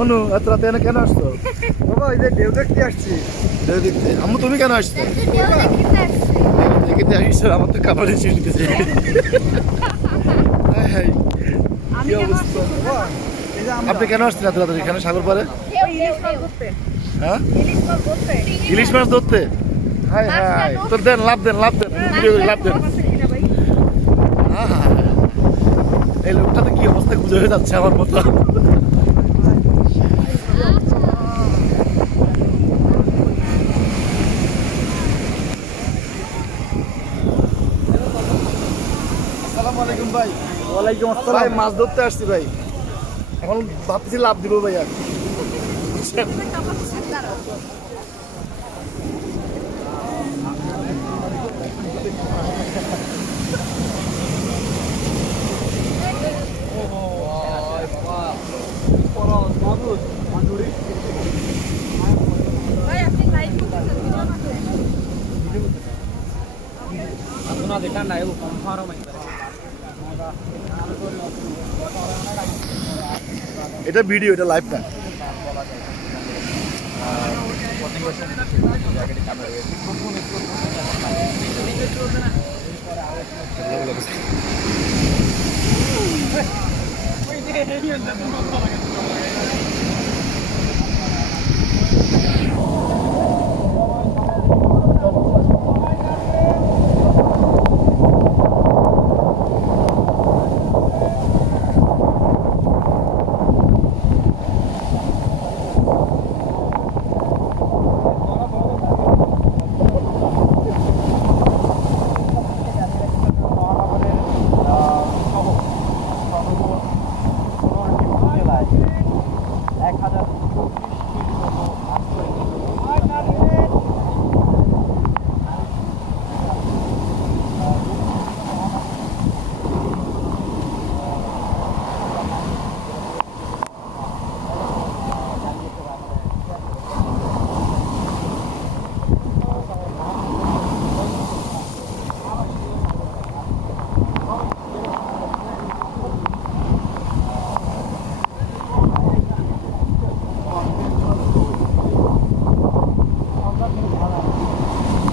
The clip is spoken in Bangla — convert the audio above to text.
অনু এত রাতে এনে কেন আসছো? বাবা এই যে ঢেউ দেখতে আসছি। ঢেউ দেখতে। আম্মু তুমি কেন আসছো? দেখতে আসছো? আমার তো কাপড়ে ছিটতেছে। কি অবস্থা? আপনি কেন আসছেন এত রাতে এখানে সাগর পাড়ে? হ্যাঁ, ইলিশ মাছ ধরতে। হাই হাই, তোর দেন লাভ দেন ভিডিও করে লাভ দেন। এই লোকটা তো কি অবস্থা গুজে হয়ে যাচ্ছে আমার মতো। আসসালামু আলাইকুম ভাই। ওয়ালাইকুম আসসালাম। ভাই মাছ ধরতে আসছি ভাই, এখন ভাবতেছি লাভ দিব ভাই। আর এটা ভিডিও, এটা লাইভ না।